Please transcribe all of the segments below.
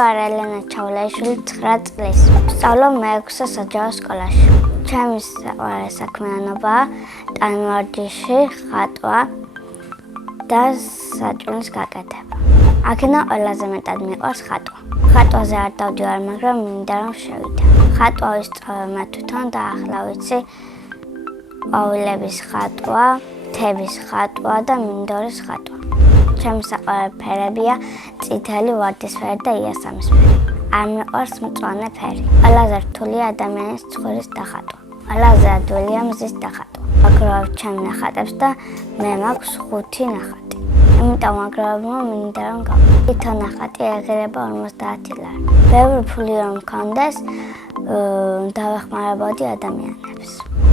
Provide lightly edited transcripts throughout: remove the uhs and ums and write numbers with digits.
ვარ ელენა ჩავლაიშვილი 9 წლის. ვსწავლობ მე-6 საჯარო სკოლაში. ჩემი საყვარელი საქმიანობაა ტანვარჯიში, ხატვა და საჭმლის გაკეთება. აქედან ყველაზე მეტად მიყვარს ხატვა. ხატვაზე არ დავდივარ, მაგრამ მინდა რომ შევიდე. ხატვა ვისწავლებ მე თვითონ და ახლა ვიცი ყვავილების ხატვა, მთების ხატვა და მინდორის ხატვა. ჩემი საყვარელი ფერებია წითელი, ვარდისფერი და იასამნისფერი. არ მიყვარს მწვანე ფერი. ყველაზე რთულია ადამიანის ცხვირის დახატვა. ყველაზე ადვილია მზის დახატვა. აგროვებ ჩემ ნახატებს და მე მაქვს 5 ნახატი. იმიტომ აგროვებმა მინდა რომ თითო ნახატი ეღირება 50 ლარი. ბევრი ფული რომ მქონდეს, დავეხმარებოდი ადამიანებს.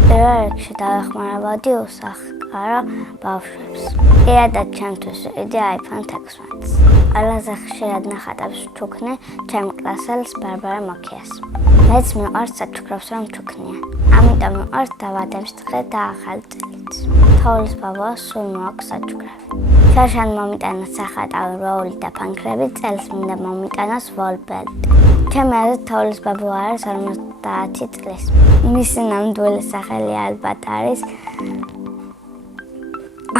პირველ რიგში დავეხმარებოდი უსახლკარო ბავშვებს. პირადად ჩემთვის ვიყიდი iPhone 16. ყველაზე ხშირად ნახატებს ვჩუქნი ჩემ კლასელს ბარბარა მაქიას. მეც მიყვარს საჩუქრებს რომ ვჩუქნია. ამიტომ მიყვარს დაბადების დღე და ახალი წელიც. თოვლის ბაბას სულ მოაქვს საჩუქრები. შარშან მომიტანოს სახატავი როული და ფანქრები, წელს მინდა მომიტანოს ვოლბელტი. ჩემი აზრით თოვლის ბაბა არის 50 წლის. მისი ნამდვილი სახელი ალბათ არის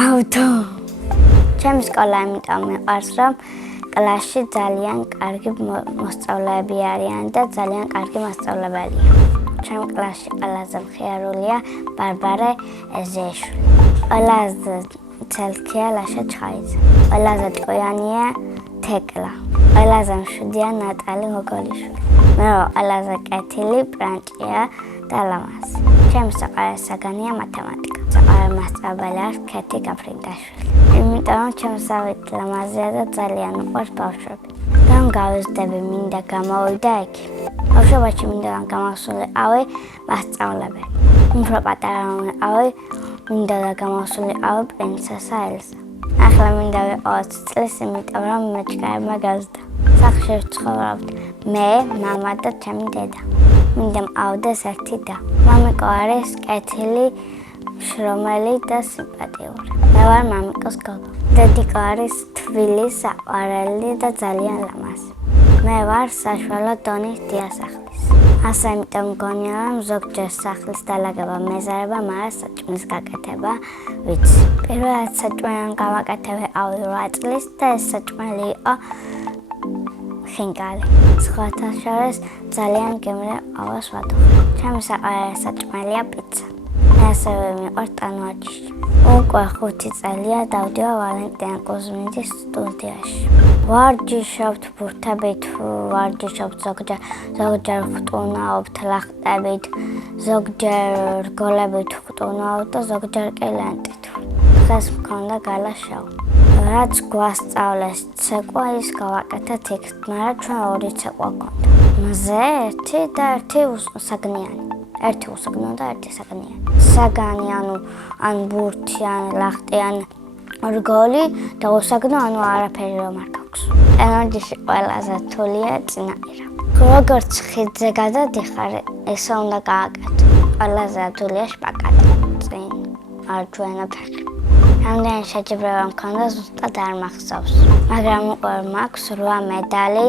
ავთო. ჩემი სკოლა იმიტომ მიყვარს, რომ კლასში ძალიან კარგი მოსწავლეები არიან და ძალიან კარგი მასწავლებელია. ჩემ კლასში ყველაზე მხიარულია ბარბარე ეზეიშვილი. ყველაზე ცელქია ლაშა ჩხაიძე. ყველაზე ტყუიანია თეკლა. ყველაზე მშვიდია ნატალი გოგოლიშვილი. მეორე ყველაზე კეთილი პრანჭია და ლამაზი. ჩემი საყვარელი საგანია მათემატიკა. საყვარელი მასწავლებელი არის ქეთი გაფრინდაშვილი. იმიტომ რომ ჩემსავით ლამაზია და ძალიან უყვარს ბავშვები. რომ გავიზრდები მინდა გამოვიდა იქ. ბავშვობაში მინდა რომ გამოვსულიყავი მასწავლებელი. უფრო პატარა რომ ვიყავი, მინდა და გამოვსულიყავი პრინცესა ელზა. ახლა მინდა ვიყო 20 წლის, იმიტომ რომ მეჩქარებმა გაზრდა. სახლში ვცხოვრობთ მე, მამა და ჩემი დედა. მინდა მყავდეს ერთი და. მამიკო არის კეთილი, შრომელი და სიმპათიური. მე ვარ მამიკოს გოგო. დედიკო არის თბილი, საყვარელი და ძალიან ლამაზი. მე ვარ საშუალო დონის დიასახლის. ასე იმიტომ მგონია რომ ზოგჯერ სახლის დალაგება მეზარება, მაგრამ საჭმლის გაკეთება ვიცი. პირველად საჭმელთან გავაკეთე 8 წლის და ეს საჭმელი იყო ხინკალი. სხვათა შორის ძალიან გემრიელ ყავას ვადუხე. ჩემი საყვარელი საჭმელია პიცა. მე ასევე მიყვარს ტანვარჯიში. უკვე 5 წელია დავდივარ ვალენტინა კუზმინის სტუდიაში. ვარჯიშობთ ბურთებით, ვარჯიშობთ ზოგჯერ ვხტუნაობთ ლახტებით, ზოგჯერ რგოლებით ვხტუნაობთ და ზოგჯერ კი ლენტით. დღეს მქონდა გალა შოუ. რაც გვასწავლეს ცეკვა, ის გავაკეთეთ იქ, მაგრამ ჩვენ 2 ცეკვა გვქონდა. მზე 1 და 1 საგნიანი. 1 უსაგნო და 1 საგნიანი. საგანი ან ბურთი, ან ლახტი, ან რგოლი და უსაგნო არაფერი რომ არ გაქვს. ტანვარჯიში ყველაზე რთულია წინაპირა. როგორც ხიდზე გადადიხარ, ესე უნდა გააკეთო. ყველაზე რთულია შპაგატი. წინ მარჯვენა ფეხი. რამდენი შეჯიბრება მქონდა ზუსტად არ მახსოვს. მაგრამ უკვე მაქვს 8 медали,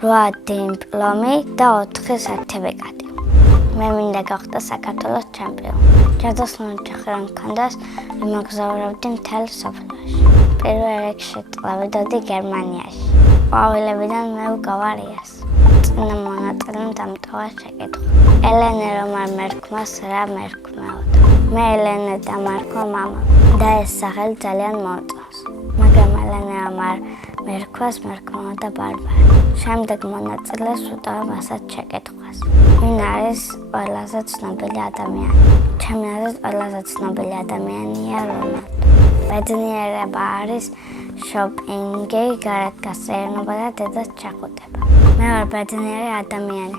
8 დიპლომი და 4 სერტიფიკატი. მე მინდა გავხდე საქართველოს ჩემპიონი. ჯადოსნური ხერხი მქონდას, იმოგზაურებდი მთელ სოფელში. პირველ რიგში წავიდოდი გერმანიაში. ყვავილებიდან მე ვგავარიას. წინა მონაწილემ დამტოვა შეკითხვა. ელენე რომ არ მერქმას, რა მერქმეოდა. მე ელენე დამარქვა მამა და ეს სახელი ძალიან მოწონს. მაგრამ ელენე რომ არ მერქვას, მერქმეოდა ბარბარა. შემდეგ მონაწილეს ვუტოვებ ასეთ შეკითხვას. ვინ არის ყველაზე ცნობილი ადამიანი? ჩემი აზრით ყველაზე ცნობილი ადამიანია რონალდო. ბედნიერება არის შოპინგი, გარეთ გასეირნობა და დედას ჩახუტება. მე ვარ ბედნიერი ადამიანი.